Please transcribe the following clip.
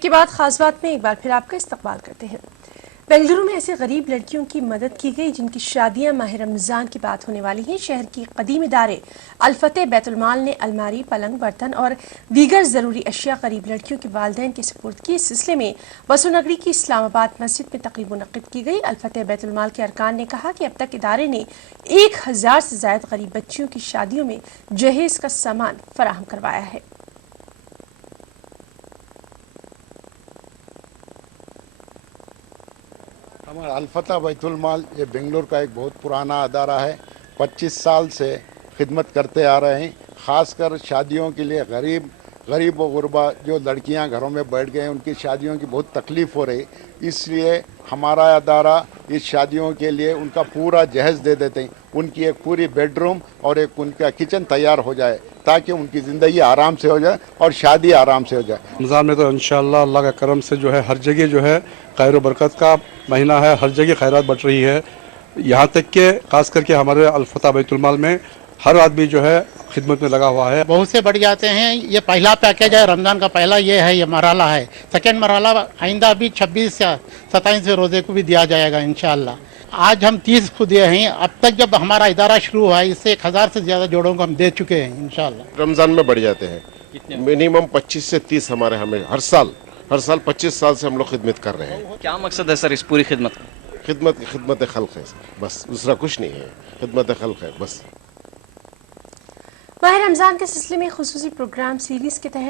Break کے بعد خاص بات میں ایک بار پھر آپ کا استقبال کرتے ہیں۔ بنگلورو میں ایسے غریب لڑکیوں کی مدد کی گئی جن کی شادیاں ماہ رمضان کے بعد ہونے والی ہیں۔ شہر کی قدیم ادارے الفتح بیت المال نے الماری، پلنگ، برتن اور دیگر ضروری اشیاء غریب لڑکیوں کے والدین کے سپرد کی۔ اس سلسلے میں وسو نگری کی اسلام آباد مسجد میں تقریب منعقد کی گئی۔ الفتح بیت المال کے ارکان نے کہا کہ اب تک ادارے نے 1000 سے زائد غریب بچیوں کی شادیوں میں جہیز کا سامان فراہم کروایا ہے۔ ہمارا الفتح بیت المال یہ بنگلور کا ایک بہت پرانا ادارہ ہے۔ 25 سال سے خدمت کرتے آ رہے ہیں۔ خاص کر شادیوں کے لیے غریب و غربا جو لڑکیاں گھروں میں بیٹھ گئے ہیں ان کی شادیوں کی بہت تکلیف ہو رہی، اس لیے ہمارا ادارہ اس شادیوں کے لیے ان کا پورا جہیز دے دیتے ہیں۔ ان کی ایک پوری بیڈ روم اور ایک ان کا کچن تیار ہو جائے تاکہ ان کی زندگی آرام سے ہو جائے اور شادی آرام سے ہو جائے۔ رمضان میں تو انشاءاللہ اللہ کا کرم سے جو ہے ہر جگہ جو ہے خیر و برکت کا مہینہ ہے، ہر جگہ خیرات بٹ رہی ہے۔ یہاں تک کہ خاص کر کے ہمارے الفتح بیت المال میں ہر آدمی جو ہے خدمت میں لگا ہوا ہے۔ بہت سے بڑھ جاتے ہیں۔ یہ پہلا پیکیج ہے، رمضان کا پہلا یہ مرحلہ ہے۔ سیکنڈ مرحلہ آئندہ بھی 26 یا 27 روزے کو بھی دیا جائے گا انشاءاللہ۔ آج ہم 30 کو دیے ہیں۔ اب تک جب ہمارا ادارہ شروع ہوا ہے اس سے 1000 سے زیادہ جوڑوں کو ہم دے چکے ہیں انشاءاللہ۔ رمضان میں بڑھ جاتے ہیں، منیمم 25 سے 30 ہمیں ہر سال 25 سال سے ہم لوگ خدمت کر رہے ہیں۔ کیا مقصد ہے سر اس پوری خدمت کا؟ خدمت خلق ہے بس، دوسرا کچھ نہیں ہے، خدمت خلق ہے بس۔ ماہ رمضان کے سلسلے میں خصوصی پروگرام سیریز کے تحت